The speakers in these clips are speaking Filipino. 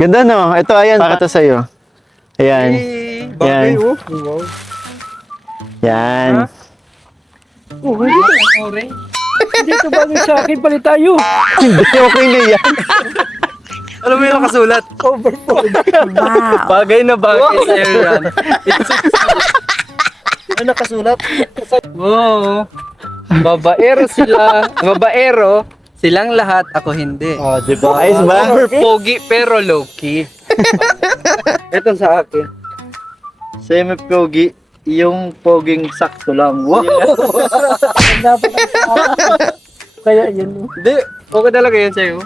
Ganda no? Ito, ayan, para to sa'yo. Ayan. Bagay, Yan. oh. Wow. Yan. Hindi ito bagay sa akin, palit tayo. Hindi, okay na yan. Alam mo yung nakasulat? Overfold. Wow. Bagay na bagay sa'yo yan. Ano nakasulat? Oo. Babaero sila. Babaero, silang lahat, ako hindi. Oh, di ba? Ayos ba? Pogi pero low-key. Ito sa akin. Semi-pogi, yung poging sakto lang. Wow! Dapat ang sa akin. Kaya yun. Hindi, okay talaga yun sa'yo.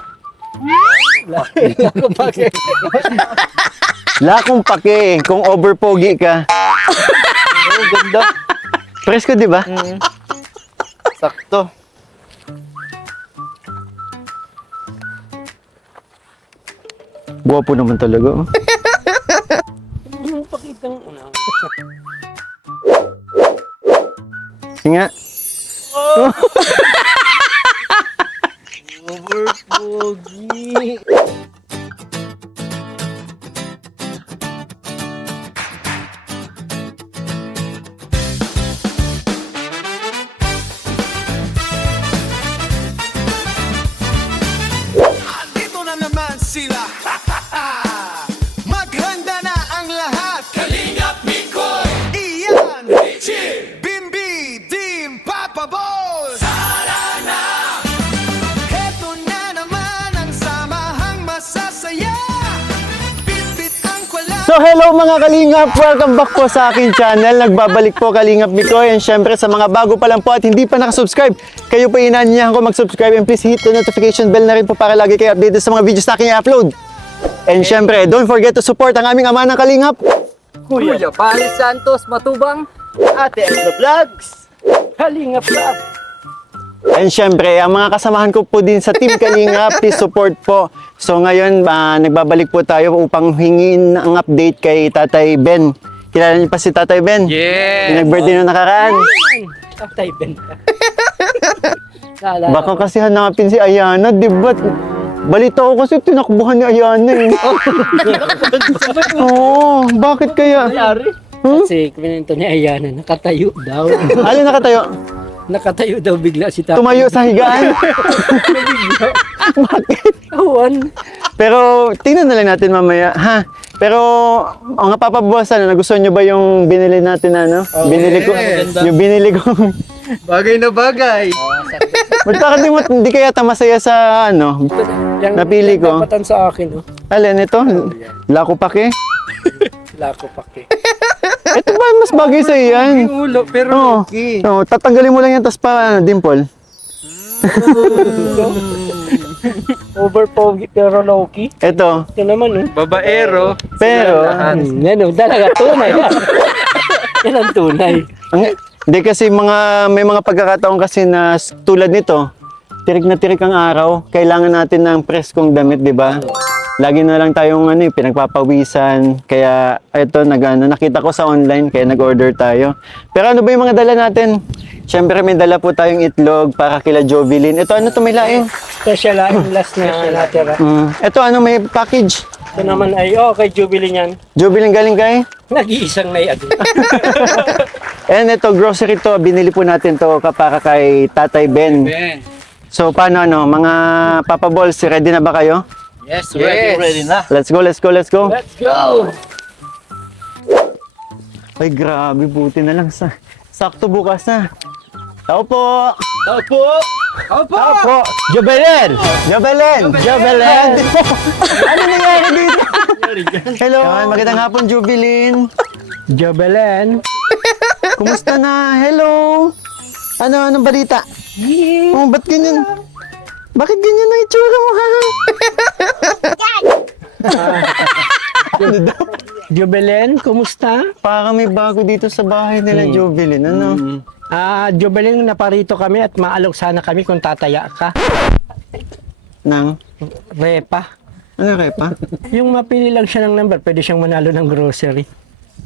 Wala akong pake kung overpogi ka. Oh, ganda. Presko, di ba? Sakto. Guwapo naman talaga. Oh. Anong pakitang una? Nga. Overpogi. Dito na naman sila. Maghanda na ang lahat. Kalingap Mikoy, Ian, Richie, Bimbi, Team Papa Balls. Tara na! Heto na naman ang samahang masasaya. Bit-bit ang kwala. So hello mga Kalingap! Welcome back po sa aking channel. Nagbabalik po Kalingap Mikoy. And syempre sa mga bago pa lang po at hindi pa nakasubscribe, kayo po inanyahan ko mag-subscribe and please hit the notification bell na rin po para lagi kayo updated sa mga videos na aking i-upload. And syempre, don't forget to support ang aming ama ng Kalingap. Kuya Paris Santos, Matubang. Ate Edna Vlogs. Kalingap Lab. And syempre, ang mga kasamahan ko po din sa Team Kalingap, please support po. So ngayon, nagbabalik po tayo upang hingin ang update kay Tatay Ben. Kilala niyo pa si Tatay Ben? Yes! Yung nag-birthday nung nakaraan. Tatay Ben. Baka kasi hanapin si Ayana, di ba? Balita ko kasi tinakbuhan ni Ayana eh. Oo, bakit kaya? Kasi kwento ni Ayana, nakatayo daw. Alin nakatayo? Nakatayo daw bigla si Tatay. Tumayo sa higaan? Awan. Pero tingnan na lang natin mamaya, ha? Pero mga papabawasan, nagustuhan nyo ba yung binili natin ano? Binili ko, yung binili ko. Bagay na bagay. Ba't bakit hindi kaya masaya sa ano? Napili ko. Dapatan sa akin, oh. Alin ito? Lako pake? Lako pake. Ito ba mas bagay sa yan? Yung ulo, pero Oo. low-key. Oo, tatanggalin mo lang yan tapos pa dimple. Overpogi pero low-key. Ito. Ito naman, oh. Babaero, Pero Yan, oh. Talaga tunay. Yan ang tunay. hindi kasi may mga pagkakataon kasi na tulad nito, tirik na tirik ang araw, kailangan natin ng preskong damit, di ba? Lagi na lang tayong pinagpapawisan. Kaya ito nakita ko sa online kaya nag-order tayo. Pero ano ba yung mga dala natin? Siyempre may dala po tayong itlog para kila Jovelyn. Ito ano to may laing? Special ang last na natira. Ito ano may package? Ito naman ay, kay Jubilee niyan. Jovelyn galing kay? Nag-iisang naiado. And ito grocery to, binili po natin to para kay Tatay Ben. Ben. So paano mga Papa Balls, ready na ba kayo? Yes, Ready na. Let's go, let's go, let's go. Let's go! Ay grabe, buti na lang sakto bukas na. Tao po! Opo! Opo! Tao po! Jobelen! Jobelen! Jobelen! Ano nangyari dito? Hello! Magandang hapon, Jubilin. Jobelen. Kumusta na? Hello! Anong balita? Oh, ba't ganyan? Bakit ganyan na itsura mo, ha? Jobelen, kumusta? Parang may bago dito sa bahay nila, Jubilin. Ano? Jobelen, naparito kami at maalok sana kami kung tataya ka. Nang? Repa. Ano repa? Yung mapili lang siya ng number, pwede siyang manalo ng grocery.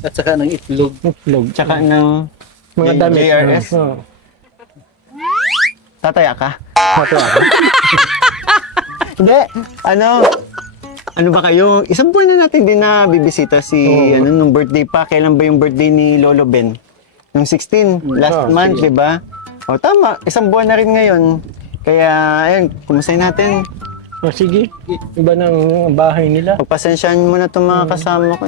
At saka ng itlog. Itlog. Tsaka ng Mga damit. JRS? Oo. Tataya ka? Tataya ka? Hindi. Ano? Ano ba kayo? Isang buwan na natin din na bibisita si, nung birthday pa. Kailan ba yung birthday ni Lolo Ben? Nung 16, last month, di ba? O tama, isang buwan na rin ngayon. Kaya, ayun, kumustahin natin. O sige, iba ng bahay nila. Pagpasensyahan mo na itong mga kasama ko.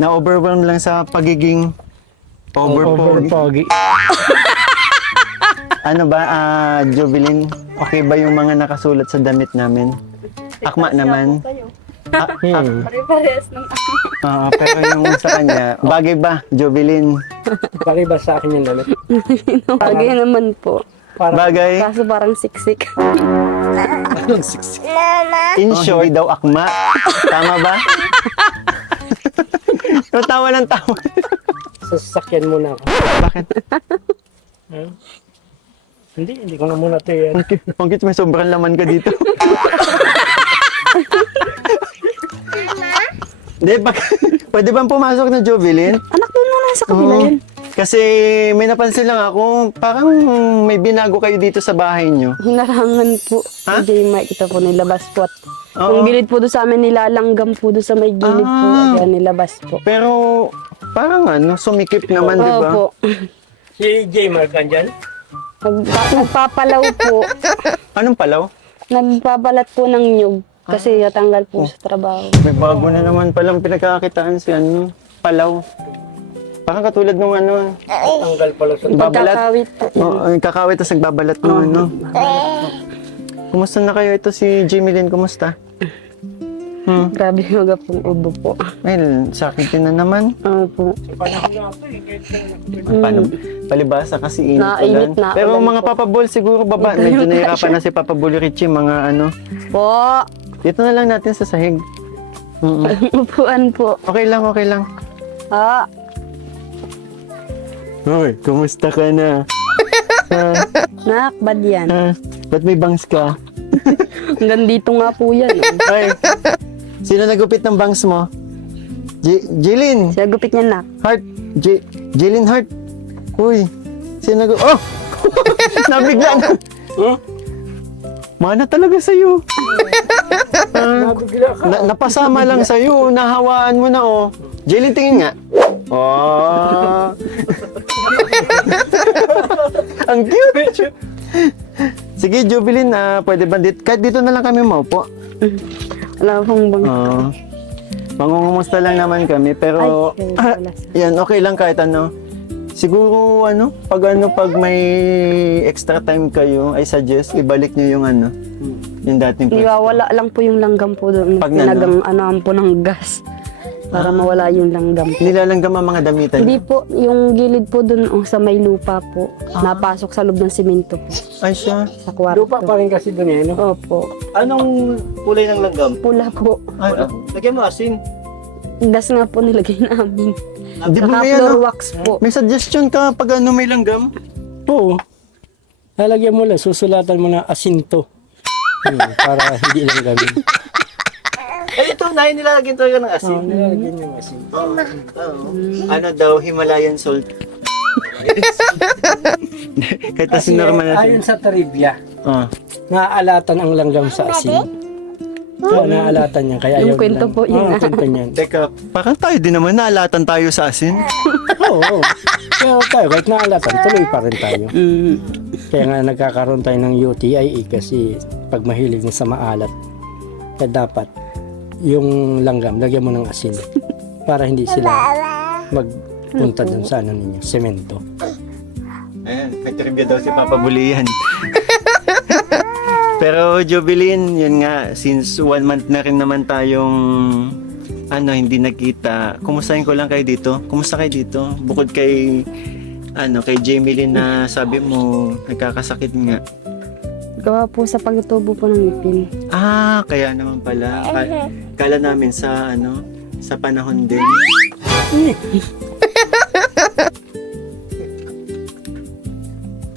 Na-overwhelm lang sa pagiging overpogi. Overpogi. Ano ba, Jovelyn, okay ba yung mga nakasulat sa damit namin? Akma naman. Pare-parehas ng Pero yung sa kanya, bagay ba, Jovelyn? Bagay ba sa akin yung damit? bagay naman po. Bagay? Kaso parang siksik. In short, hindi daw akma. Tama ba? Tawa ng tawa. Sasakyan muna ako. Bakit? Hindi ko na muna ito yan. Pangkit, may sobrang laman ka dito. Hindi, pwede bang pumasok na Jovelyn? Anak doon muna sa kabila yun. Kasi may napansin lang ako, parang may binago kayo dito sa bahay nyo. Hinarangan po. Ha? Hindi makikita po nilabas po. At Oo. yung gilid po doon sa amin nilalanggam po doon sa may gilid po. Kaya nilabas po. Pero parang sumikip naman, di ba? Opo. Si J. Mark andyan? Nagpapalaw po. Anong palaw? Nagpapalat po ng nyug. Kasi natanggal po sa trabaho. May bago na naman palang pinagkakakitaan si palaw. Parang katulad nung Tanggal pala sa... babalat. Pagkakawit po. Kakawit tapos nagbabalat ng Kumusta na kayo? Ito si Jimilyn, kumusta? Grabe mga pong ubo po. Ay, sakit din na naman. Opo. Paano? Palibasa kasi init Nainit ulan. na Pero ulan mga po. Papa Ball siguro baba. Medyo nahirapan na si Papa Ball Richie. Mga Po. Dito na lang natin sa sahig. Upuan po. Okay lang, okay lang. Ah. Hoy, kumusta ka na? Nak, bad yan. Ba't may bangs ka? Hanggang dito nga po yan. Oh. Ay, sino nagupit ng bangs mo? Jilin! Siya gupit niya, nak. Heart! Jilin Heart! Uy! Sino Oh! Nabigla na! Mana talaga sa'yo. Nabigla ka. Napasama lang sa'yo. Nahawaan mo na, oh. Jilin, tingin nga. Oh! Ang cute! Sige, Jubilin, pwede ba dito? Kahit dito na lang kami maupo. Wala pong bang... Oo. Mangungumusta lang naman kami, pero Ay, wala. yan, okay lang kahit ano. Siguro pag may extra time kayo, I suggest ibalik niyo yung yung dating Hindi, wala lang po yung langgam po doon. Pag Pinagang po ng gas. Para mawala yung langgam. nilalanggam ang mga damitan. Hindi po, yung gilid po doon sa may lupa po. Napasok sa loob ng simento po. Ay siya. Sa kwarto. Lupa pa rin kasi doon eh, no? Opo. Anong kulay ng langgam? Pula po. Ay, Lagyan mo asin. Gas nga po nilagay namin. di ba Saka may floor wax po. may suggestion ka pag may langgam? Oo. Lalagyan mo lang, susulatan mo na asinto. Para hindi lang gawin. Ito, nilalagyan talaga ng asin. Nilalagyan yung asin. Ano daw, Himalayan salt. Kahit Kasi normal natin. ayon sa trivia, Ah. naaalatan ang langgam sa asin. Kaya naaalatan niya, kaya Yung ayaw kwento nilang- po yun, Oo, kwento niyan. Teka, parang tayo din naman, naalatan tayo sa asin. Oo. Kaya tayo, kahit naaalatan, tuloy pa rin tayo. Mm. Kaya nga nagkakaroon tayo ng UTI kasi pag mahilig na sa maalat, kaya dapat yung langgam, lagyan mo ng asin para hindi sila magpunta dun sa ninyo, semento. Ayan, may trivia daw si Papa Bulian. Pero Jovelyn, yun nga, since 1 month na rin naman tayong hindi nagkita. Kumustahin ko lang kayo dito. Kumusta kayo dito? Bukod kay kay Jamie na sabi mo nagkakasakit nga. Gawa po sa pagtutubo po ng ngipin. Kaya naman pala. Kala namin sa sa panahon din.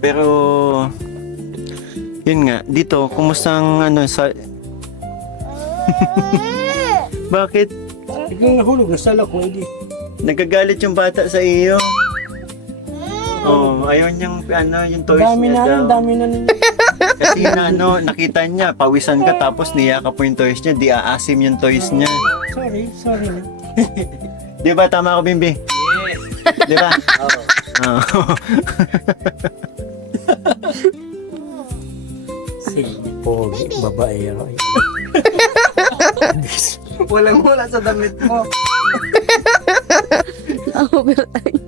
Pero yun nga, dito, kumusta ang sa... Bakit? Biglang nahulog, nasala ko, hindi. Nagagalit yung bata sa iyo? Oh, ayaw niyang yung toys Dami niya na, daw. dami na ninyo. Kasi na nakita niya, pawisan ka tapos niyaka po yung toys niya, di aasim yung toys niya. Sorry na. Di ba, tama ako, Bimbi? Yes. Di ba? Oo. Oo. Si Pogi, babaero. Walang-wala sa damit mo. Overtime.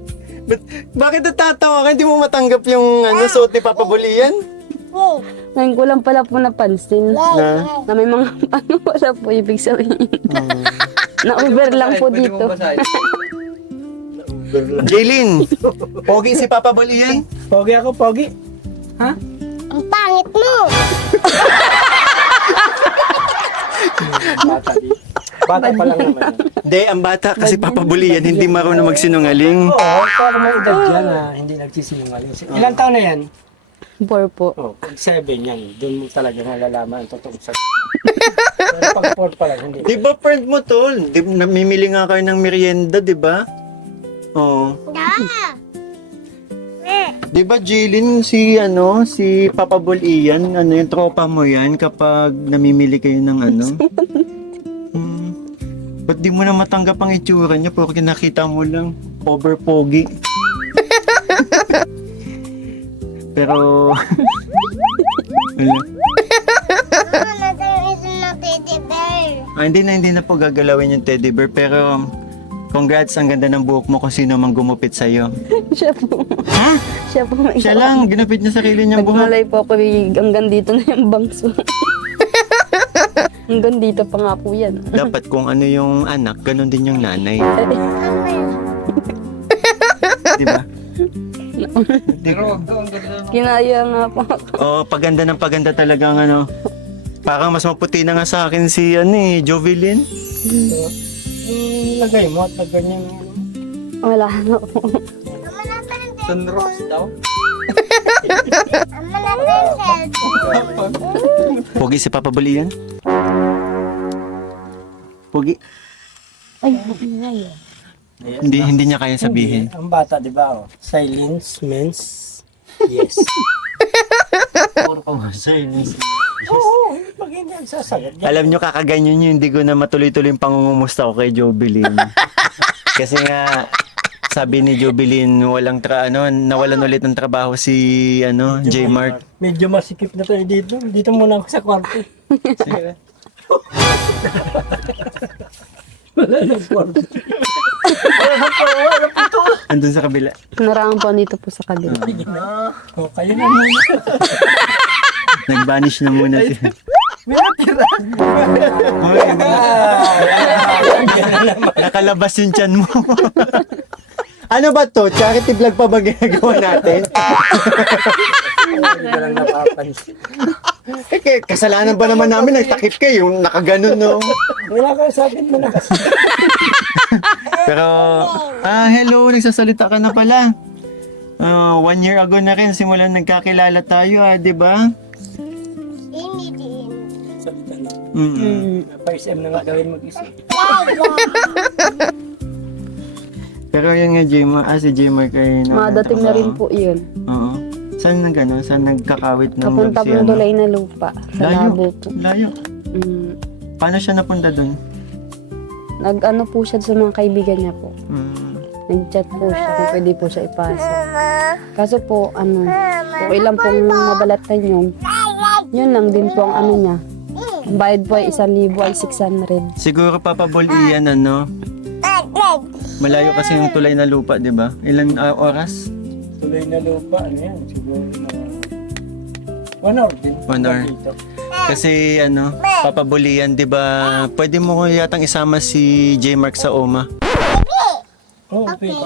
Bakit natatawa ka? Hindi mo matanggap yung suot ni Papa Bulian? Ngayon ko lang pala po napansin na may mga wala po ibig sabihin. Na-over lang po Pwede dito. mong basahin. Jaylin, pogi si Papa Bulian? Pogi ako, Pogi. Ang pangit mo! Bata pa lang naman. Hindi, ang bata kasi Papa Bulian, hindi marunong magsinungaling. Oo, pero may edad yan na hindi nagsisinungaling. Ilan taon na yan? 4 po. Oh, pag 7 yan, doon mo talaga nalalaman ang totoong sakit. Pero pag 4 pa lang, hindi. Di ba friend mo tol? Di, namimili nga kayo ng merienda, di ba? Oo. Di ba Jaylin, si Papa Bulian, yung tropa mo yan kapag namimili kayo ng Ba't di mo na matanggap ang itsura niya? Puro kinakita mo lang, over pogi. Pero... Wala. Mama, nasa yung isa na teddy bear. Hindi na po gagalawin yung teddy bear. Pero, congrats, ang ganda ng buhok mo kung sino mang gumupit sa'yo. Siya po. Ha? Siya po may Siya lang, ginupit niya sarili niyang buhok. Nagmalay po ako, hanggang dito na yung bangs mo. Hanggang dito pa nga po yan. Dapat kung ano yung anak, ganun din yung nanay. Di ba? Pero wag daw, ang ganda mo. Kinaya nga po ako. Oh, paganda ng paganda talagang Parang mas maputi na nga sa akin si Jovelyn. Lagay mo at lagay niya yung Wala na po. Mama, nasa yung Sunrocks daw. Mama, nasa yung cellphone. Pogi si Papa Bulian? Pogi? Hindi niya kaya sabihin. Ang bata, di ba? Oh, silence means yes. Puro ka mo. Oo, pag hindi ang sasagot. Alam nyo, kakaganyan nyo, hindi ko na matuloy-tuloy yung pangungumusta ko kay Jovelyn. Kasi nga, sabi ni Jovelyn, nawalan ulit ng trabaho si J-Mark. Medyo masikip na tayo dito. Dito muna ako sa kwarto. Wala nang kwarto. Andun sa kabila. Narangan po dito po sa kabila. O, kayo na muna. Nag-vanish na muna siya. Nakalabas yung tiyan mo. Ano ba to? Charity vlog pa ba ginagawa natin? Hindi ko lang napapansin. Kasalanan ba naman namin? Nagtakip kayo, nakaganon, no? Wala kayo sa akin mo na kasi. Pero, hello, nagsasalita ka na pala. 1 year ago na rin, simulan nagkakilala tayo, di ba? Hindi. Salita na. Mm-mm. Pa-SM na nga gawin mag-isip. Pero yun nga, si J-Mark ay Madating na rin po yun. Oo. Saan nagkakawit ng Kapunta si pong Dulay na lupa. Sa Labo po. Layo. Mm, Paano siya napunta doon? Nag-ano po siya sa mga kaibigan niya po. Nag-chat po siya kung pwede po siya ipasa. Kaso po, kung ilan pong mabalatan yun lang din po ang ano niya. Ang bayad po ay 1,000 ay 600. Siguro papabulian, Malayo kasi yung tulay na lupa, di ba? Ilang oras? Tuloy na lupa, ano yan? Siguro na 1 hour din. 1 hour. Dito. Kasi papabulian, di ba? Pwede mo yatang isama si J-Mark sa OMA. Oo, pwede.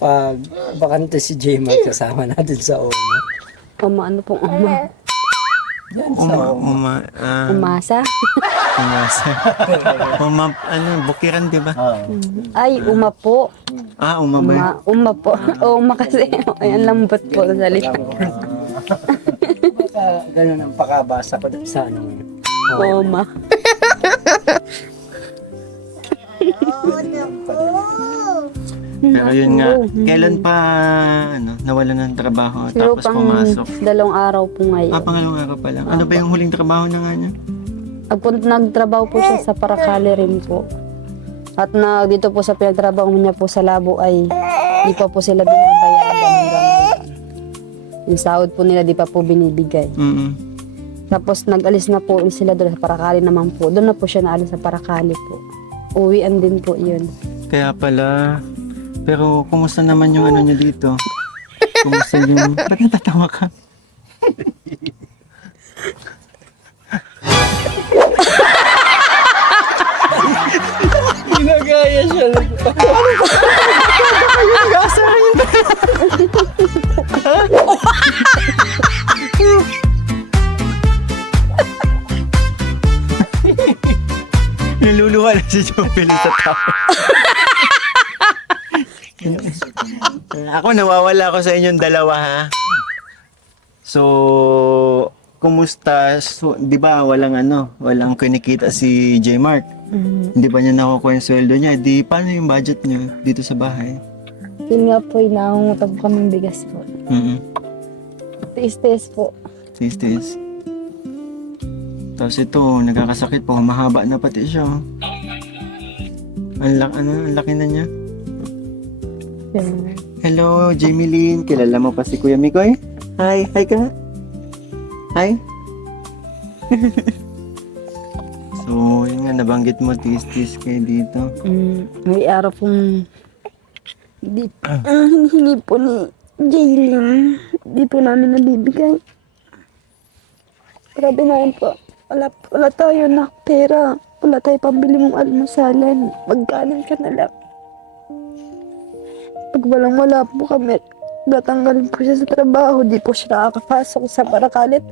Pag bakante si J-Mark, kasama natin sa OMA. Ano pong ama? Yan sa OMA. Umasa? Umasa. Bukiran, di ba? Ay, uma po. Uma ba yun? Uma po. Uma kasi. Ayan, lambot po sa salita. Baka ganun ang pakabasa ko sa ano. Uma. Pero yun nga, Oo. kailan pa nawalan ng trabaho Siguro tapos pang pumasok? 2 araw po ngayon. Pangalawang araw pa lang. Ano ba yung huling trabaho na nga niya? Nagtrabaho po siya sa Paracale rin po. At dito po sa pinagtrabaho niya po sa labo ay di pa po sila binabayaran hanggang ngayon. Yung sahod po nila di pa po binibigay. Tapos nag-alis na po sila doon sa Paracale naman po. Doon na po siya naalis sa Paracale po. Uwian din po yun. Kaya pala. Pero kumusta naman yung ano niya dito? Kumusta yung... Ba't natatawa ka? Ginagaya siya. Niluluwa na si Jopel sa tao. Ako, nawawala ako sa inyong dalawa, ha? So, kumusta? So, di ba walang kinikita si J. Mark? Hindi ba niya nakukuha yung sweldo niya? Di, paano yung budget niya dito sa bahay? Yun nga po, nangungutab po kaming bigas po. Tiis-tiis po. Tis. Tapos ito, nagkakasakit po. Mahaba na pati siya. Oh. Ang laki na niya. Yun. Hello, Jamie Lynn. Kilala mo pa si Kuya Mikoy? Hi ka. Hi. So, yun nga, nabanggit mo, tis kayo dito. May araw pong hinihingi po ni Jaylin. Di po namin nabibigay. Grabe na yun po. Wala tayo na pera. Wala tayo pambili mong almusalan. Magkanan ka na lang. Pag wala po kami, natanggalin po siya sa trabaho. Di po siya nakakapasok sa Paracale.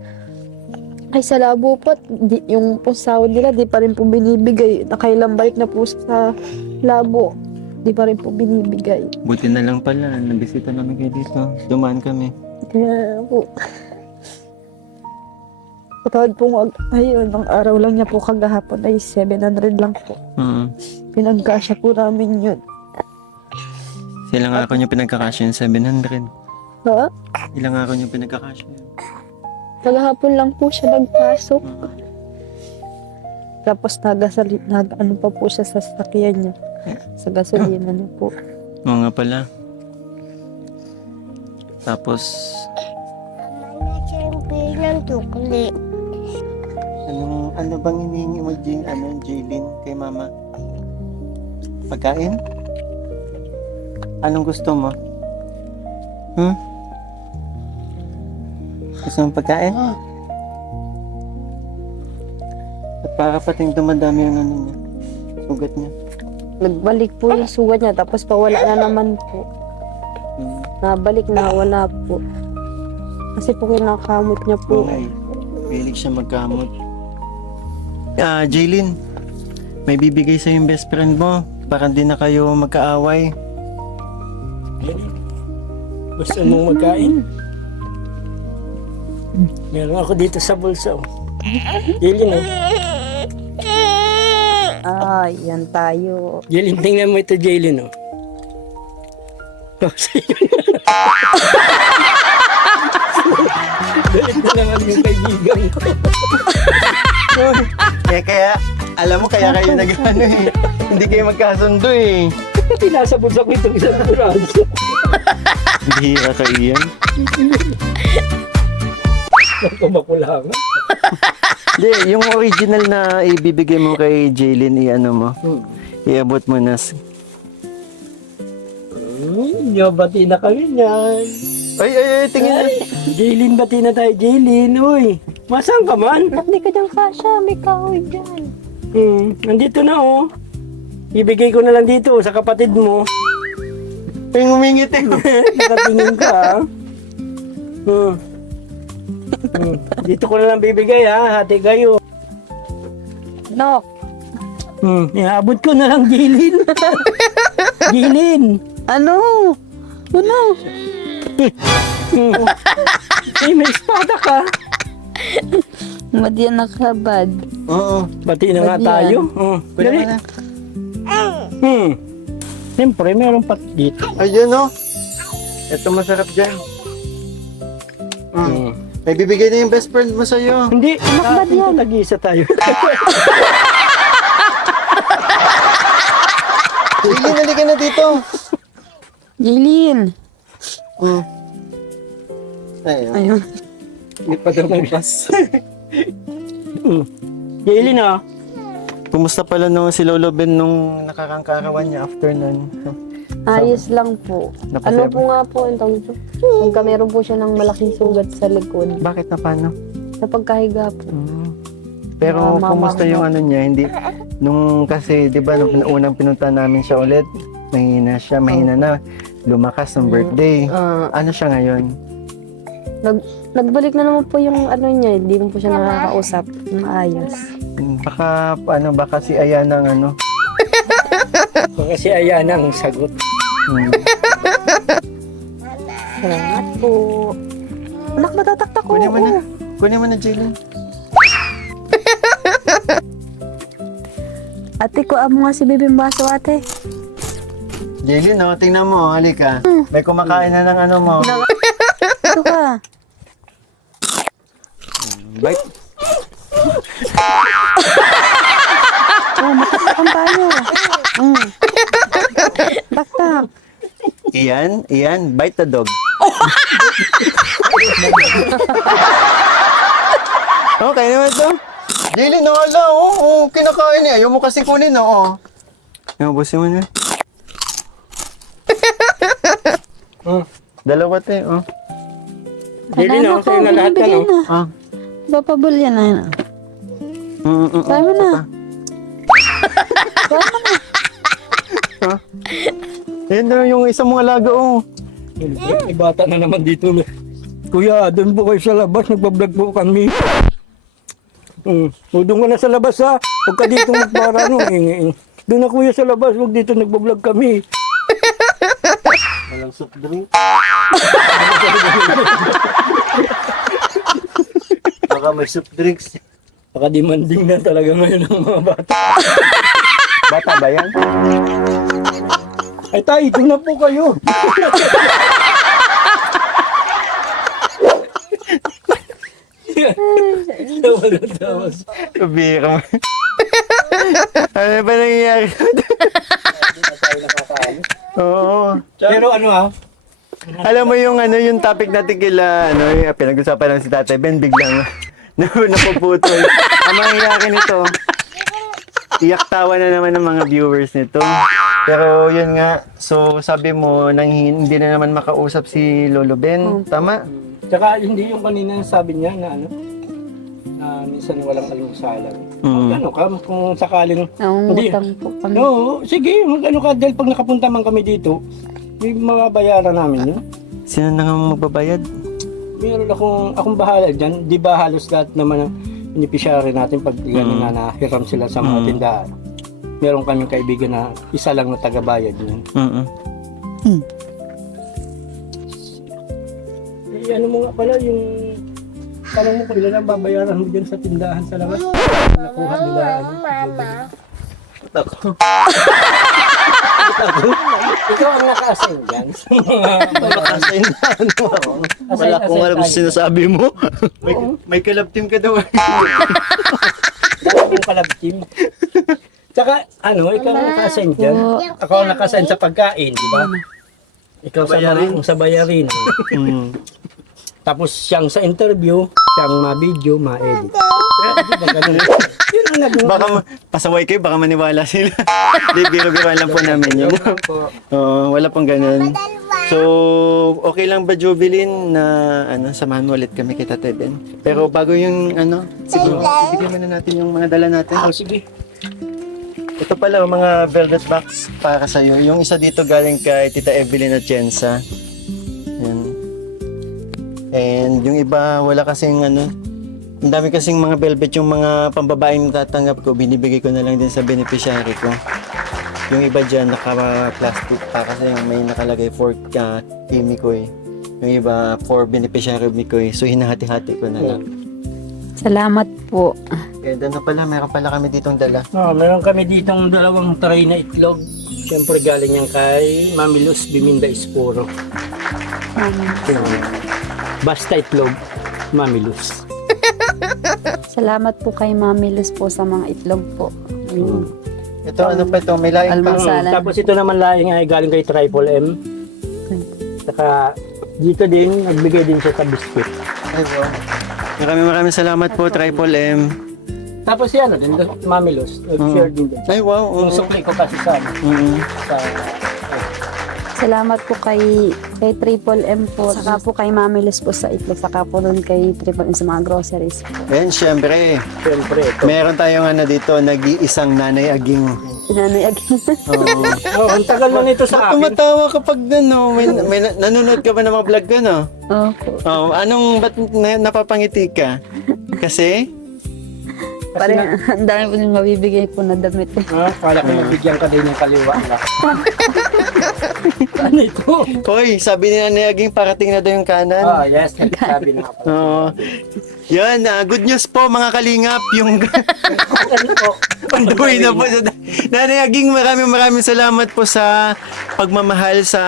Ay sa labo po, yung po sahod nila, di pa rin po binibigay. Nakailang balik na po sa labo. Di pa rin po binibigay. Buti na lang pala, nabisita namin kayo dito. Dumaan kami. Kaya po, patawad po ayun, ang araw lang niya po kagahapon ay 700 lang po. Pinagkasya po namin yun. Ilang araw niyo pinagkakasya yung 700? Ha? Ilang araw niyo pinagkakasya yun? Kagahapon lang po siya nagpasok. Tapos ano pa po siya sa sasakyan niya. Sa gasolina niya po. Oo nga pala. Tapos, Mama na siyang bilang tukli. ano bang hinihingi mo, Jaylin, kay mama? Pagkain? Anong gusto mo? Gusto mong pagkain? At para pating dumadami yung niya, sugat niya. Nagbalik po yung sugat niya, tapos pawala na naman po. Nabalik na, wala po. Kasi po kinakamot niya po. Okay. Pilig siya magkamot. Jaylin, may bibigay sa yung best friend mo para hindi na kayo magkaaway. Gusto mong magkain? Meron ako dito sa bulsa. Jilin, Yan tayo. Jilin, tingnan mo ito, Jilin, Galit na naman yung kaibigan ko. Kaya, alam mo, kaya kayo nag-ano eh. Hindi kayo magkasundo eh. Pati nasa bulsa ko itong isang piraso. Bihira kayo yan. Kumakulangan. Hindi, yung original na ibibigay mo kay Jaylin, i-ano mo. Iabot mo na. Bati na kami niyan. Ay, tingin na. Jaylin, bati na tayo, Jaylin. Uy, masang ka man? Ba't di ka dyan kasya? May kahoy dyan. Nandito na, Ibigay ko na lang dito sa kapatid mo. Ay, ngumingit eh. Nakatingin ka, Dito ko na lang bibigay, hati kayo. Nok, Iabot ko na lang, Jaylin. Jaylin. ano? May espada ka. Madyan nakabad. Oo. Bati na nga Bati tayo. Kuya Dali. na. Siyempre, meron pa dito. Ayun oh. Ito masarap dyan. Mm. May bibigay na yung best friend mo sa'yo. Hindi, dito tag-isa tayo. Lili, nalika na dito. Jilin. Ayun. Ayun. Hindi pa daw magpas. Yaili na. Kumusta pala no si Lolo Ben nung nakakangkarawan niya after nun? Ayos lang po. Ano po nga po itong meron po siya ng malaking sugat sa likod. Bakit na paano? Sa pagkahiga po. Pero Mama, kumusta yung ano niya? Hindi, nung kasi, di ba, nung unang pinunta namin siya ulit, mahina na, lumakas ng birthday. Ano siya ngayon? Nagbalik na naman po yung ano niya, hindi mo po siya nakakausap. Maayos. Baka si Ayana ang ano. Kasi ayan ang sagot. Salamat po. Anak, matataktak ko. Kunin mo na. Kunin mo na, Jalen. Ate, kuha mo nga si Bibing baso, ate. Jalen, no, tingnan mo, halika. May kumakain na ng ano mo. Ito ka. Bite. Oh, mataktakan tayo. Taktak. Iyan, bite the dog. Okay naman ito. Jalen, nawala, kinakain niya. Ayaw mo kasi kunin, oo. Busin mo na. Dalawa tayo, Yaili na, sa'yo na lahat ka, no? Papabol yan na. Kaya mo na. Yan na yung isang mga alaga, May bata na naman dito. Kuya, doon po kayo sa labas, nagbablog po kami. Doon ka na sa labas ha. Huwag ka dito magpara no. Doon na kuya sa labas, huwag dito nagbablog kami. Walang soft drink. Baka may soft drinks. Baka demanding na talaga ngayon ng mga bata. Bata ba yan? Ay tayo, doon na po kayo. Tawas. Bira mo. Ano ba nangyayari? Oo. Pero ano ha? Alam mo yung ano yung topic natin kila yung pinag-usapan lang si Tatay Ben biglang napuputol. Ang mangyayari nito, iyak tawa na naman ng mga viewers nito. Pero yun nga, so sabi mo nang hindi na naman makausap si Lolo Ben, tama? Tsaka hindi yung kanina sabi niya na ano, na minsan walang almusalan. Ano ka, kung sakaling... Nangungutang po kami. No, sige, ano ka, dahil pag nakapunta man kami dito, may mababayaran namin yun. Sino na nga magbabayad? Meron akong bahala dyan. Di ba halos lahat naman ang beneficiary natin pag ganun na nahiram sila sa mga tindahan. Meron kaming kaibigan na isa lang na tagabayad yun. Ano mo nga pala yung tanong mo kung ilan ang babayaran mo dyan sa tindahan sa labas. Nakuha nila. Ikaw ang naka-assign dyan. Makasain na ano ako. Wala akong alam sa sinasabi mo. May collab team ka daw. Dahil yung collab team. Tsaka, ikaw ang naka-assign dyan. Ako ang naka-assign sa pagkain, di ba? Ikaw sa bayarin. Sa bayarin. Tapos siyang sa interview, siyang ma-video, ma-edit. Yun ang naging... Baka pasaway kayo, baka maniwala sila. Di, biro-biroan lang po namin yun. Wala pong ganun. So, okay lang ba, Jubilin, na samahan mo ulit kami kay Tatay Ben? Pero bago yung siguro, ibigay muna natin yung mga dala natin. Sige. Ito pala, mga velvet box para sa'yo. Yung isa dito galing kay Tita Evelyn Atienza. Yan. And yung iba, wala kasing ang dami kasing mga velvet yung mga pambabaeng natatanggap ko, binibigay ko na lang din sa beneficiary ko. Yung iba dyan, naka-plastic pa kasi may nakalagay for Mikoy. Yung iba, for beneficiary of Mikoy. So, hinahati-hati ko na lang. Salamat po. And meron pala kami ditong dala. Meron kami ditong dalawang tray na itlog. Siyempre galing yan kay Mami Luz Biminda Esporo. Basta itlog, Mami Luz. Salamat po kay Mami Luz po sa mga itlog po. Ayun. Ito, ano pa ito? May laing pa. Almasalan. Tapos ito naman laing ay galing kay Triple M. Saka dito din, nagbigay din siya sa biscuit. Ay, wow. Maraming salamat po, Triple M. Tapos yan, din, Mami Luz, nag-share din din. Ay, wow. Yung sukli ko kasi sa, sa Salamat po kay Triple M po. Saka po kay Mami Luz po sa itlog. Saka po doon kay Triple M sa mga groceries po. Ayan, syempre. siyempre ito. Meron tayong ano dito, nag-iisang nanay aging. Pinanayag. Oo. Oh, ang tagal mo nito sa akin. Tumatawa kapag ano, may nanonood ka ba ng mga vlog ko, no? Opo. Oh, ba't napapangiti ka? Kasi? Parang ang dami po yung mabibigay po na damit. Kala ko mabigyan ka din ng kaliwa. Ano ito? Hoy, sabi ni Nanay Aging, parating na daw yung kanan. Yes, sabi na pala. Oo. Yan, good news po mga kalingap. Yung on the way na po. Nanay Aging, maraming salamat po sa pagmamahal sa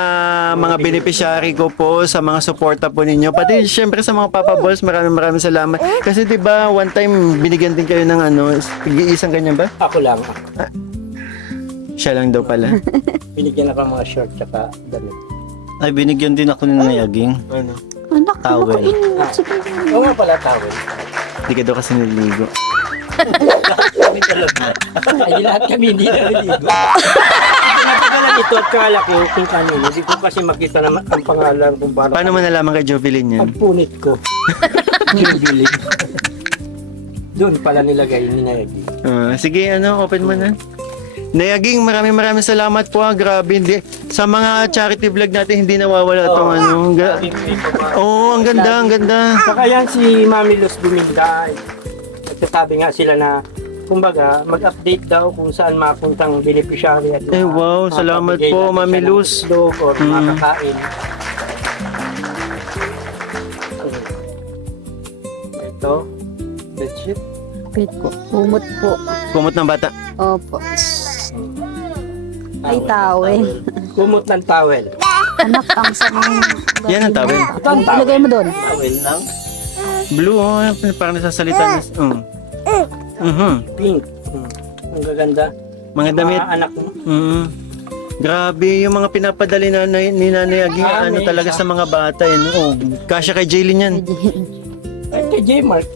mga beneficiary ko po, sa mga suporta po ninyo. Pati syempre sa mga Papa Balls, maraming salamat. Kasi 'di ba, one time binigyan din kayo ng isang ganyan ba? Ako lang. Siya lang daw pala. Binigyan ako ng mga short tsaka damit. Ay, binigyan din ako ni Nanay Aging. Ano? Anak, Towel. Oo nga pala, tawag. Hindi ka daw kasi naliligo. Ay, lahat kami hindi naliligo. Pinatagalan ito at kala ko kung kanino. Hindi ko kasi makita naman ang pangalan kung paano. Paano mo nalaman kay Jovelyn yan? Pagpunit ko. Jubilee. Doon pala nilagay ni Nayagi. Sige, open mo na. Nayaging, maraming salamat po. Grabe, hindi. Sa mga charity vlog natin, hindi nawawala itong Oo, ang ganda. Saka yan si Mami Luz Biminda. Nagsasabi nga sila na kumbaga, mag-update daw kung saan mapuntang beneficiary at wow, salamat mapapigay po, natin Mami siya ng Luz. itlog or makakain. Ito, bedsheet. Wait po. Kumot po. Kumot ng bata. Opo. Ay, towel. Kumot ng towel. Anak, ang samang. Yan ang towel. Ito ang towel. Ilagay mo doon. Tawel lang. Blue, parang nasasalita. Pink. Ang gaganda. Mga damit. Mga anak mo. Grabe, yung mga pinapadali ni Nanay Aging, May talaga isa. sa mga bata. Kasya kay Jaylin yan. Ay, kay J-Mark.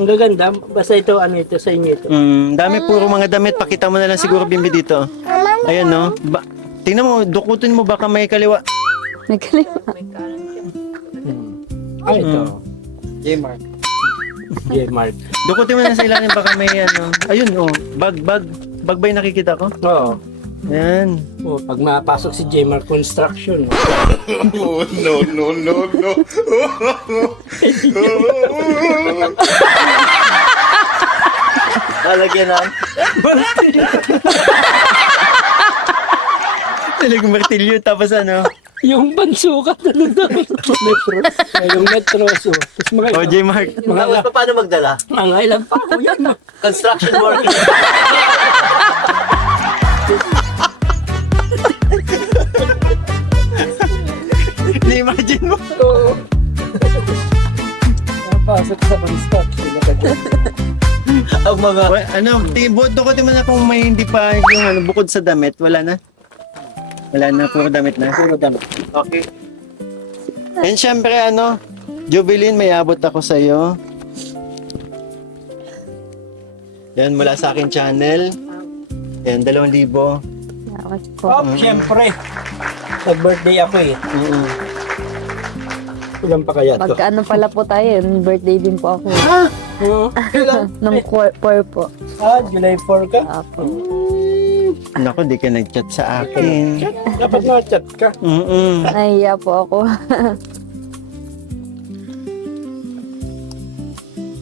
Ang gaganda. Basta ito, ito sa inyo ito. Dami puro mga damit. Pakita mo na lang siguro, Bimbi, dito. Ayan, no? Tingnan mo, dukutin mo, baka may kaliwa. May kaliwa. Ay, ito. J-Mark. J-Mark. Dukutin mo na sa ilalim, baka may Ayun, bag ba yung nakikita ko? Oo. Ayan. Oh, pag mapasok si J-Mark Construction. Lalagyan ng Talagang martilyo, tapos Yung bansukat na doon. Metro. Yung metro. So, tapos mga O, J-Mark. Tapos pa, paano magdala? mga ilan pa ako yan. Construction worker. Na-imagine mo. Oo. Napasok sa construction. Ang mga... Dukutin mo na kung may hindi pa yung bukod sa damit, wala na? Wala na, puro damit na. Puro damit. Okay. And syempre, Jovelyn, may abot ako sa iyo. Yan, mula sa akin channel. Yan, 2,000. Salamat po. Oh, siyempre. Nag-birthday ako eh. Ilan pa kaya to? Pagka pala po tayo, birthday din po ako. Nung 4 po. July 4 ka? Apo. Naku, di ka nag-chat sa akin. Dapat na-chat ka. Nahiya po ako.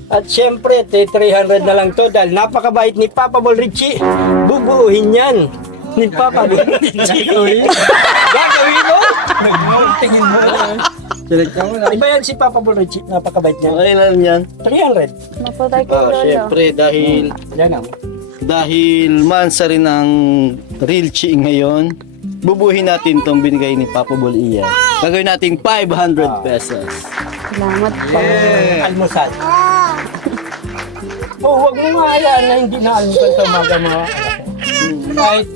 At syempre, 300 na lang to dahil napakabait ni Papa Bol Richie. Bubuuhin yan. Ni Papa Bol Richie. Gagawin mo? Tingin mo. Iba yan si Papa Bol Richie. Napakabait niya. Okay lang yan. 300. Napatay ko lolo. Siyempre, dahil Yan ang. dahil mansa rin ang real chi ngayon, bubuhin natin tong binigay ni Papa Bol Ian. Gagawin natin 500 pesos. Salamat po. Almusal. Huwag mo mahayaan na hindi na almusal sa umaga mga anak ko. Kahit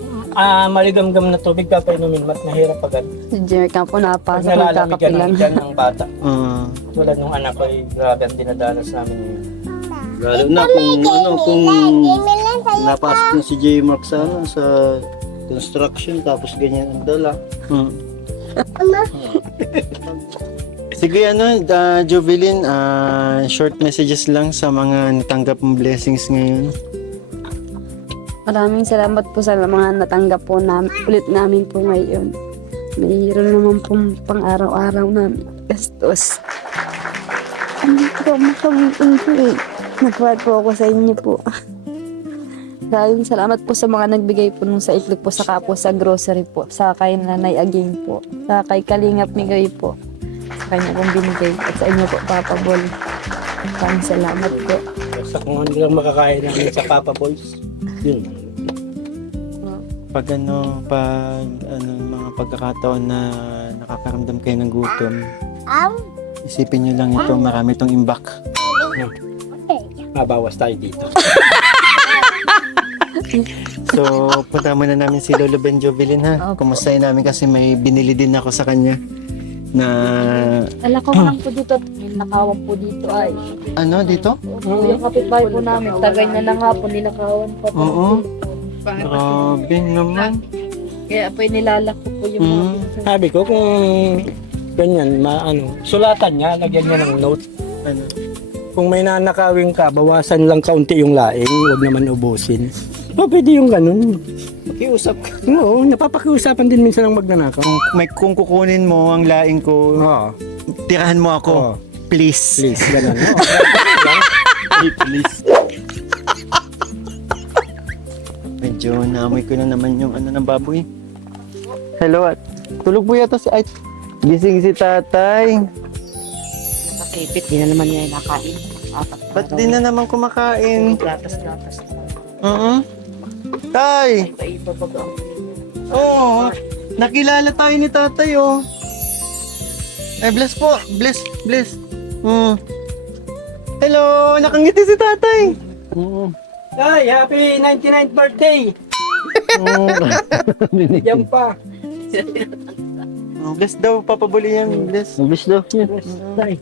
maligamgam na tubig papainumin, mas mahirap pag Si Jerry po pag napasok nalalamig ka ng magkakapilan. dyan ng bata. Ah, Tulad nung anak ko, grabe ang dinadanas namin ngayon. Lalo na kung napasok na si J. Mark sa construction tapos ganyan ang dala. mm. Sige, Jovelyn, short messages lang sa mga natanggap mong blessings ngayon. Maraming salamat po sa mga natanggap po ulit namin po ngayon. Mayroon naman po pang araw-araw namin gastos. Hindi po makabutong po eh. Nagpapad po ako sa inyo po. Maraming salamat po sa mga nagbigay po nung sa itlog po, saka po sa grocery po, sa kay Nanay Aging po, sa kay Kalingap Migoy po, sa kanya pong binigay, at sa inyo po, Papa Bol. Maraming salamat po. Sa kung ano lang makakain namin sa Papa Boys, yun. Pag mga pagkakataon na nakakaramdam kayo ng gutom, isipin nyo lang ito, marami itong imbak. Mabawas tayo dito. So, punta muna namin si Lolo Ben Jovelyn, ha? Kumustahin namin kasi may binili din ako sa kanya na Ala ko lang po dito, may nakawan po dito ay. ano dito? Yung kapitbahay po namin, tagay na lang hapon, ninakawan po. Oo. Grabe naman. Kaya po nilalako po yung mga Sabi ko kung ganyan, sulatan niya, lagyan niya ng note. Ano? Kung may nanakawin ka, bawasan lang kaunti yung laing, huwag naman ubusin. O, pwede yung ganun. Pakiusap ka. Oo, napapakiusapan din minsan ang magnanakaw. Kung kukunin mo ang laing ko, Oo, tirahan mo ako. Oo. Please. please, ganun. Please. Medyo naamoy ko na naman yung ng baboy. Hello, at tulog po yata si gising si tatay. Nakakipit, di na naman niya nakain. Apat na Ba't araw. di na naman kumakain? Gatas-gatas. Tay! Oo, nakilala tayo ni tatay, oh. Ay, bless po. Bless. Hello, nakangiti si tatay. Ay, happy 99th birthday! Yan pa. Oh, bless daw, papabuli yan. Bless. Mabilis daw. Tay.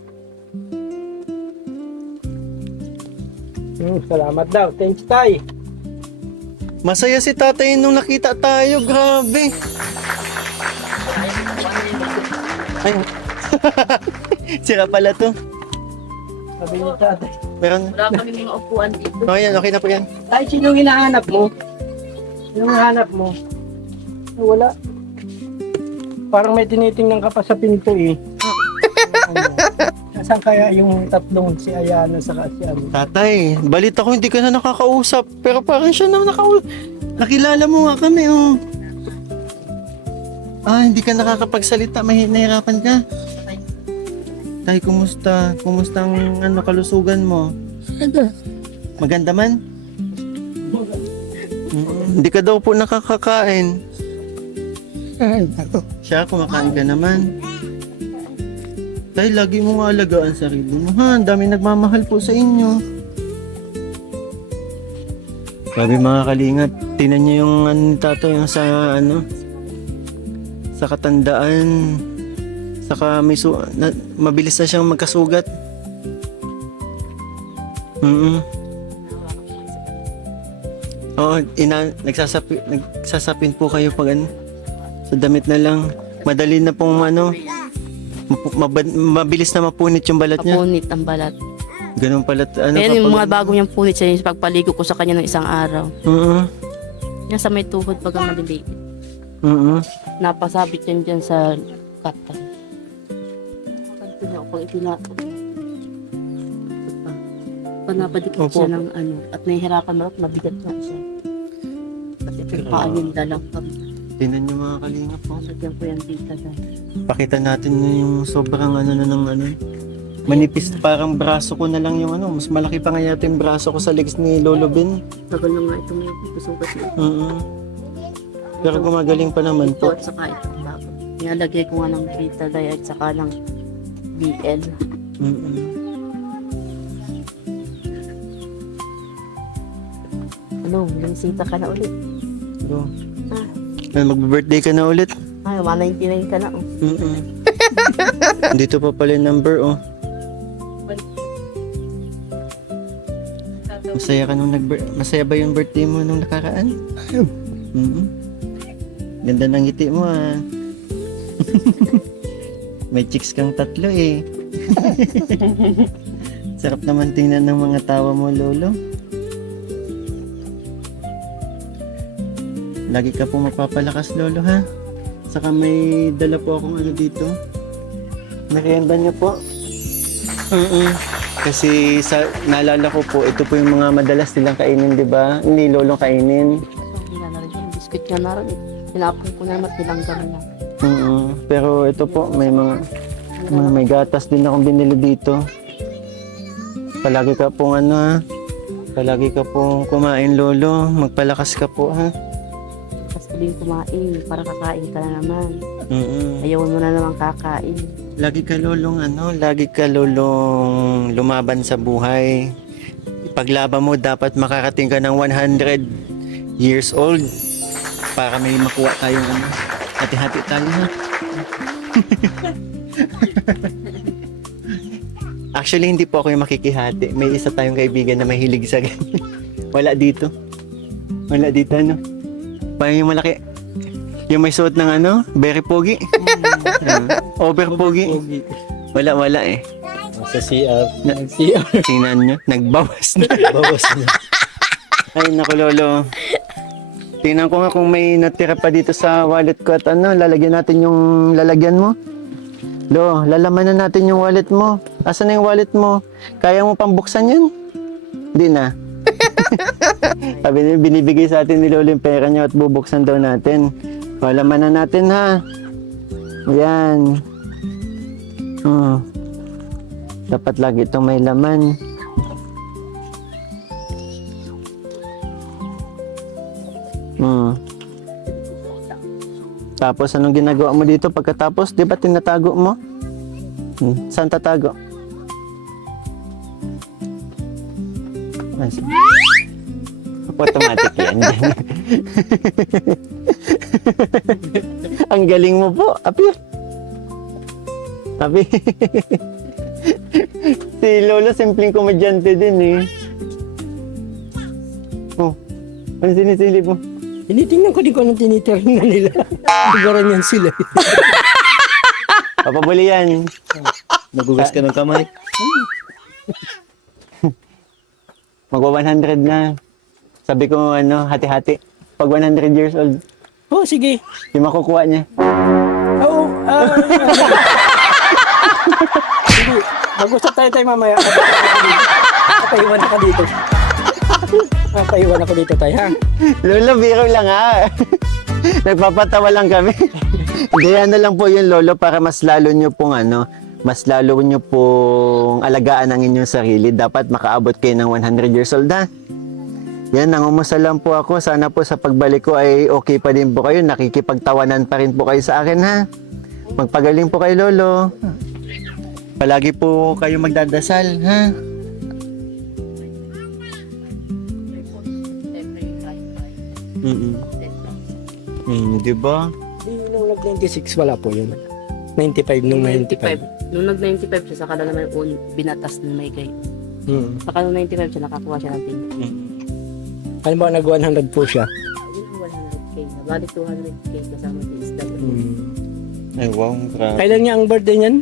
Salamat daw. Thanks, Tay. Masaya si tatay nung nakita tayo. Grabe. Ay. Sira pala to. Sabi ni Tatay. Meron. Wala kami mga upuan dito. Oh, yan. Okay na po yan. Tay, sinong hinahanap mo? Sinong hinahanap mo? Wala. Parang may tinitingnan ka pa sa pinto eh. Nasaan kaya yung tatlong si Ayana sa si ano? Tatay, balita ko hindi ka na nakakausap. Pero parang siya na nakakausap. Nakilala mo nga kami, oh. Hindi ka nakakapagsalita. Nahirapan ka. Tay, kumusta? Kumusta ang kalusugan mo? Maganda man? Hindi ka daw po nakakakain. Siya, kumakain ka naman. Tay, lagi mo nga alagaan sarili mo, ha? Ang dami nagmamahal po sa inyo. Sabi mga kalingap, tinan niyo yung tatay yung sa katandaan. Saka mabilis na siyang magkasugat. Oo, nagsasapin po kayo pag sa damit na lang. Madali na pong mabilis na mapunit yung balat niya. Mapunit ang balat. Ganun pala. Pero yung mga bago niyang punit siya yung pagpaligo ko sa kanya ng isang araw. Yan sa may tuhod pag maliliit. Napasabit yan dyan sa kata. Kanto niya ako pag itinatong. Panapadikit Opo. siya ng at nahihirapan mo at mabigat na siya. Kasi pagpaan yung dalang kami. Tinan niyo mga kalingap po. Lagyan ko yan dito dahil. Pakita natin yung sobrang Manipis, parang braso ko na lang yung ano. Mas malaki pa nga yata yung braso ko sa legs ni Lolo Ben. Tagal na nga ito may busukas na. Pero gumagaling pa naman Ito po. at saka ito. Nilalagay ko nga ng Vitaday at saka ng BL. Ano, nagsita ka na ulit. So, magbe-birthday ka na ulit. Ay, 199 ka na. Oh. Dito pa pala yung number, oh. Masaya ka nung masaya ba yung birthday mo nung nakaraan? Ganda ng ngiti mo, ah. May chicks kang 3 eh. Sarap naman tingnan ng mga tawa mo, Lolo. Lagi ka po magpapalakas, Lolo, ha? Saka may dala po akong ano dito. Merienda niyo po. Kasi naalala ko po, ito po yung mga madalas nilang kainin, di ba? Hindi Lolo kainin. Hindi na rin yung biscuit niya na rin. Tinapon ko na naman tinanggal na. Pero ito po, may gatas din akong binili dito. Palagi ka pong ano, ha? Palagi ka pong kumain, Lolo. Magpalakas ka po, ha? Tapos din kumain para kakain ka na naman. Ayaw mo na naman kakain. Lagi ka lolong lumaban sa buhay. Paglaban mo, dapat makarating ka ng 100 years old para may makuha tayong ano. Hati-hati tayo, ha? Actually, hindi po ako yung makikihati. May isa tayong kaibigan na mahilig sa ganyan. Wala dito, ano? Parang yung malaki. Yung may suot ng ano, very pogi. Over pogi. Wala eh. Sa CR. CR. Tingnan nyo, nagbawas na. Ay, naku, Lolo. Tingnan ko nga kung may natira pa dito sa wallet ko at ano, lalagyan natin yung lalagyan mo. Lo, lalaman na natin yung wallet mo. Asan na yung wallet mo? Kaya mo pang buksan yan? Hindi na. Sabi binibigay sa atin ni Lolo yung pera niyo at bubuksan daw natin. Lalaman na natin, ha. Yan. Dapat lagi itong may laman. Tapos anong ginagawa mo dito pagkatapos? Di ba tinatago mo? Saan tatago? Automatic yan. Ang galing mo po, Api. Si Lolo, simpleng komedyante din eh. Oh, ano sinisilip mo? Tinitingnan ko din kung anong tinitingnan nila. Siguro yan sila. Papabuli yan. Nagugas ka ng kamay. Magwa 100 na. Sabi ko ano, hati-hati. Pag 100 years old, Oh, sige. yung makukuha niya. Oo. Sige. Mag-usap tayo mamaya. Papaiwan ako dito. Papaiwan ako dito tayo, ha? Lolo, biro lang ha. Nagpapatawa lang kami. Gaya na lang po yun, Lolo, para mas lalo nyo pong alagaan ang inyong sarili. Dapat makaabot kayo ng 100 years old, ha? Yan, nangumusal lang po ako. Sana po sa pagbalik ko ay okay pa din po kayo. Nakikipagtawanan pa rin po kayo sa akin, ha? Magpagaling po kayo, Lolo. Palagi po kayo magdadasal, ha? Di ba? Nung nag-96, wala po yun. 95 nung 95. Nung nag-95 siya, saka na naman yung binatas ng may gay. Saka nung 95 siya, nakakuha siya ng pin. Ano ba, nag-100 po siya? Yun ang 100k. Bali 200k kasama si Isda. Ay, wow. Grabe. Kailan niya ang birthday niyan?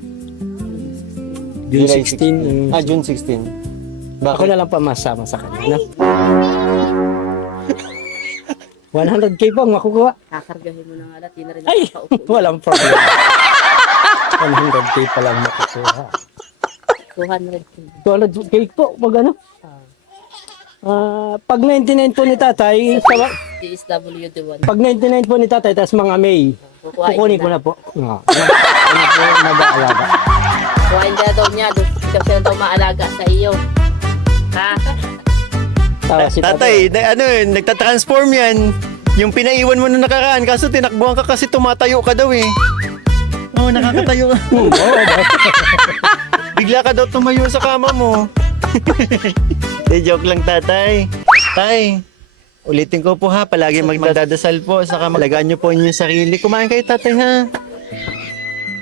June July 16. June 16. Ako na lang pamasama sa kanya. No? 100k po ang makukuha. Kakargahin mo na nga lahat, di na rin Ay, nakakaupo. walang problem. 100k pa lang makukuha. 200k. 200k po, pag ano? Pag 99 po ni tatay, DSWD1. pag 99 po ni tatay, tas mga May, kukunin ko na po. Ano po, nag-aalaga. Kuhain na daw niya. Ikaw sila daw maalaga sa iyo. Ha? Tawa si Tatay, nagtatransform yan. Yung pinaiwan mo nung nakaraan, kaso tinakbuhan ka kasi tumatayo ka daw eh. Oo, nakakatayo ka. Bigla ka daw tumayo sa kama mo. Joke lang, tatay. Tay, ulitin ko po ha, palagi magdadasal po, saka malagaan nyo po inyong sarili. Kumain kayo, tatay ha.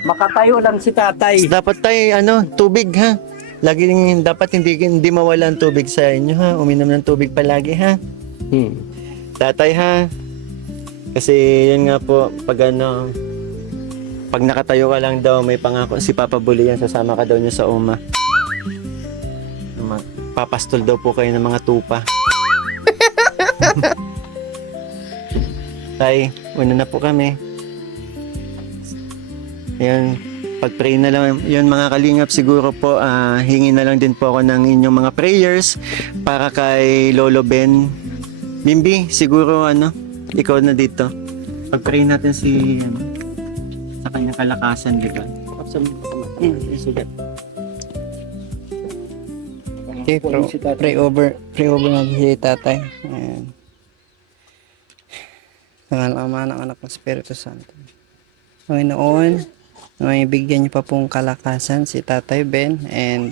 Makatayo lang si tatay. Dapat tay, tubig ha. Laging dapat hindi mawala ang tubig sa inyo ha. Uminom ng tubig palagi ha. Tatay ha. Kasi yun nga po, pag nakatayo ka lang daw, may pangako si Papa Bully yan, sasama ka daw niya sa UMA. Papastol daw po kayo ng mga tupa. Tay, una na po kami. Ayun, pag-pray na lang. Yun mga kalingap, siguro po, hingi na lang din po ako ng inyong mga prayers para kay Lolo Ben. Bimbi, siguro ikaw na dito. Pag-pray natin sa kanyang kalakasan, di ba? Okay, pray over natin si tatay. Ayan. Ng Ama, ng Anak, ng Espiritu Santo. Panginoon, naway bigyan niyo pa pong kalakasan si Tatay Ben and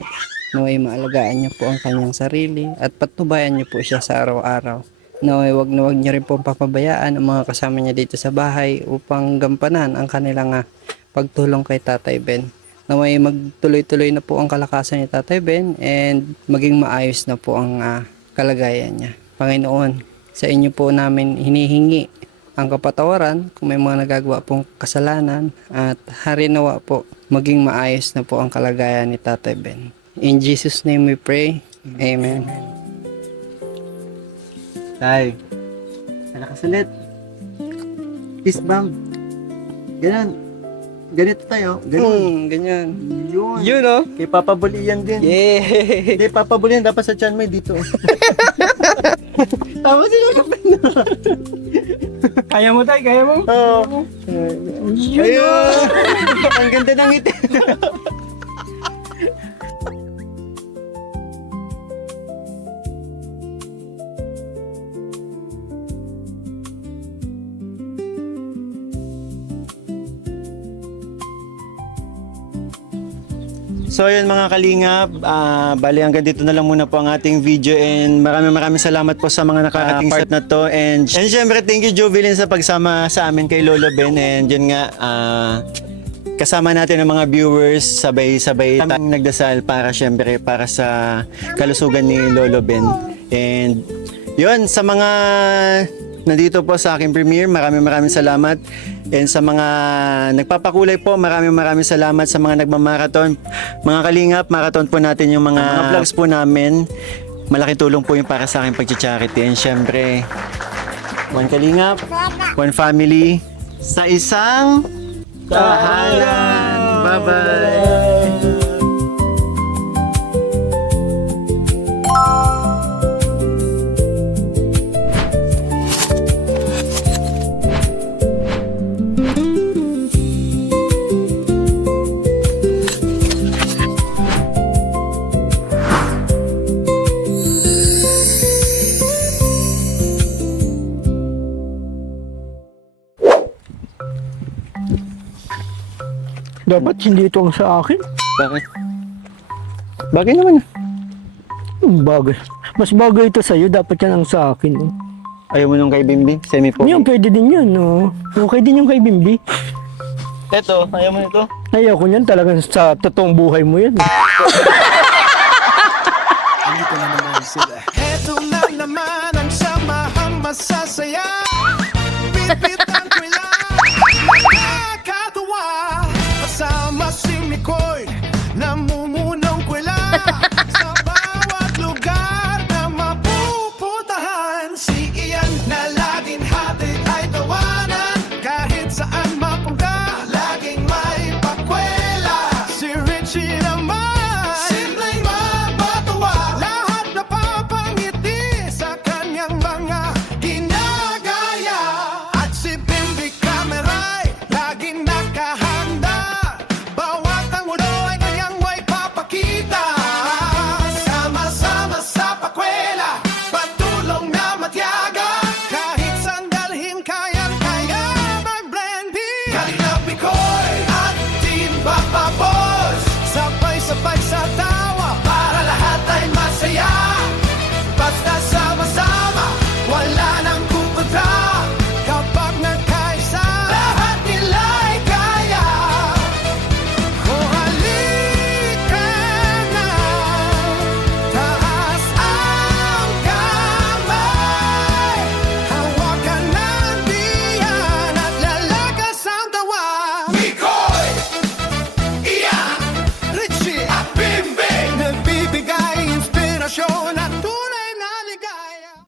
naway maalagaan niyo po ang kanyang sarili at patnubayan niyo po siya sa araw-araw. Naway wag na wag niyo rin pong papabayaan ang mga kasama niya dito sa bahay upang gampanan ang kanilang pagtulong kay Tatay Ben. Naway magtuloy-tuloy na po ang kalakasan ni Tatay Ben and maging maayos na po ang kalagayan niya. Panginoon, sa inyo po namin hinihingi ang kapatawaran kung may mga nagagawa pong kasalanan at harinawa po maging maayos na po ang kalagayan ni Tatay Ben. In Jesus' name we pray. Amen. Tay, malakas ulit. Fist bump. Ganon. Ganito tayo. Ganon. Ganyan. Yun. Yun, oh. Kay Papa Bully yan din. Yeah. Hindi, Papa Bully yan. Dapat sa tiyan mo dito. Tama sila ka pa na. Kaya mo tayo, kaya mo? Oo. Ayun. Ang ganda ng ngiti. So ayun mga kalingap, bali hanggang dito na lang muna po ang ating video and maraming salamat po sa mga nakarating part na to and syempre thank you Jovelyn sa pagsama sa amin kay Lolo Ben and yun nga kasama natin ang mga viewers sabay-sabay tayong nagdasal para syempre para sa kalusugan ni Lolo Ben and yun sa mga nandito po sa aking premiere, maraming salamat. And sa mga nagpapakulay po, maraming salamat sa mga nagmamarathon. Mga kalingap, marathon po natin yung mga vlogs po namin. Malaking tulong po yung para sa aking pag-charity. And syempre, one kalingap, one family, sa isang tahanan. Bye-bye! Dapat hindi ito ang sa akin. Bakit? Bagay naman. Bagay. Mas bagay ito sa'yo, dapat yan ang sa akin. Ayaw mo nung kay Bimbi? Semi-pogi? Yan, pwede din yan. Oh. Okay din yung kay Bimbi. Eto, ayaw mo nito? Ayaw ko yan, talagang sa totoong buhay mo yan. Eto na naman ang samahang masasaya. Bibit